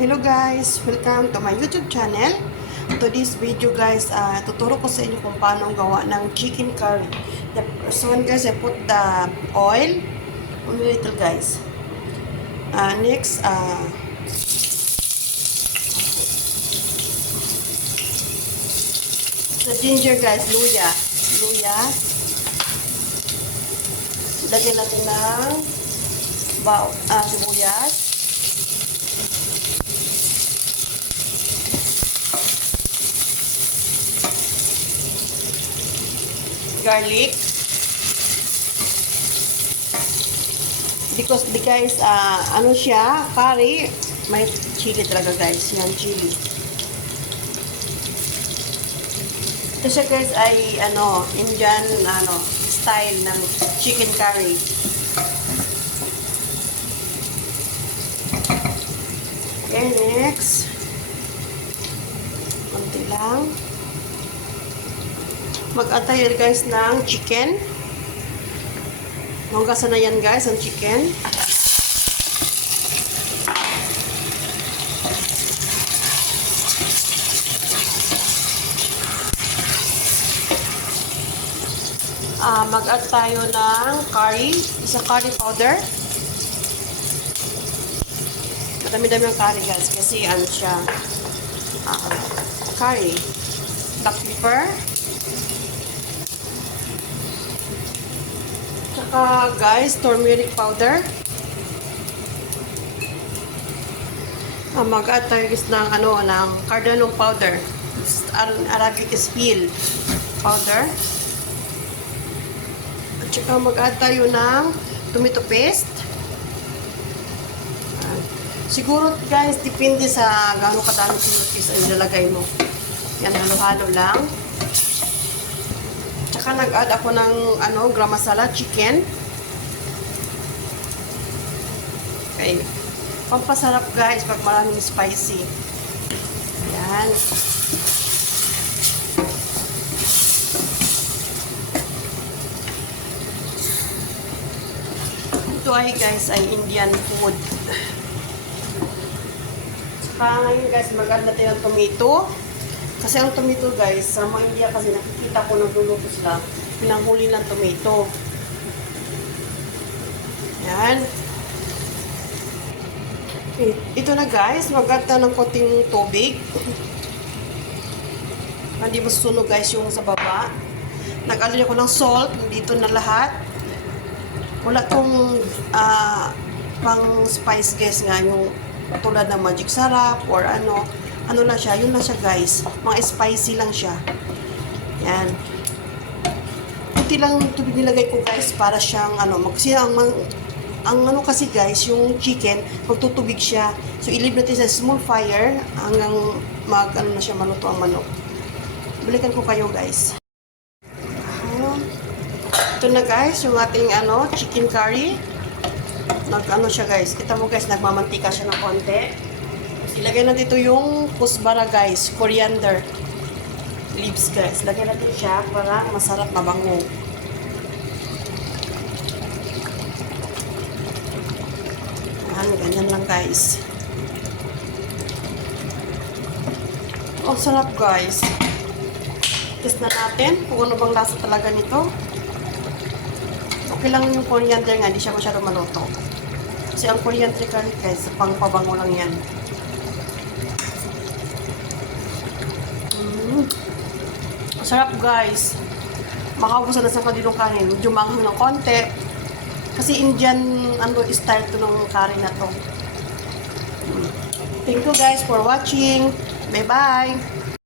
Hello guys! Welcome to my YouTube channel. To this video guys, tuturo ko sa inyo kung paano gawa ng chicken curry. The first one guys, I put the oil. Only little guys. Next, the ginger guys, luya. Luya. Lagyan natin ng sibuyas. Garlic, because the guys ano siya, curry, may chili talaga guys, yan chili. Ito siya guys ay Indian style ng chicken curry. Okay, next konti lang. Mag-add tayo guys ng chicken. Hugasan na yan guys ang chicken. Mag-add tayo ng curry, isang curry powder. Madami-dami ang curry guys kasi ano siya, curry. Black pepper. Tsaka guys, turmeric powder. Mag-add tayo guys ng ng cardamom powder. Arabic spill powder. At tsaka mag-add tayo ng tomato paste. Siguro guys, depende sa gaano kadami tomato paste ang ilalagay mo. Yan, halo-halo lang. Tsaka nag-add ako ng garam masala chicken. Okay. Pampasarap guys pag maraming spicy. Ayan. Ito ay guys ay Indian food. Tsaka ngayon guys mag-add natin ng tomato. Kasi ang tomato guys, sa mga India kasi nakikita ko nagluluto sila, pinanghuli ng tomato. Yan. Okay. Ito na guys, mag-add na ng konting tubig. Hindi masusunog guys yung sa baba. Nag-add ako ng salt, dito na lahat. Wala tong pang spice guys nga, yung tulad ng magic sarap or ano na siya, yun na siya guys. Mga spicy lang siya. Yan. Kunti lang tubig nilagay ko guys para siyang kasi ang kasi guys, yung chicken, magtutubig siya. So i-leave natin sa small fire hanggang na siya maluto ang manok. Balikan ko kayo guys. Ito na guys, yung ating chicken curry. Siya guys. Kita mo guys, nagmamantika siya ng konti. Ilagay natin dito yung kusbara guys, coriander leaves guys. Lagay natin siya para masarap, mabango. Ganyan lang guys. Oh, sarap guys. Test na natin kung ano bang lasa talaga nito. Okay lang yung coriander nga, hindi siya masyado maluto. Kasi ang coriander curry guys, pang-pabango lang yan. Sarap guys. Makaubusan na sa kadilong kanin. Medyo manghang ng konti. Kasi Indian style to ng curry na to. Thank you guys for watching. Bye bye.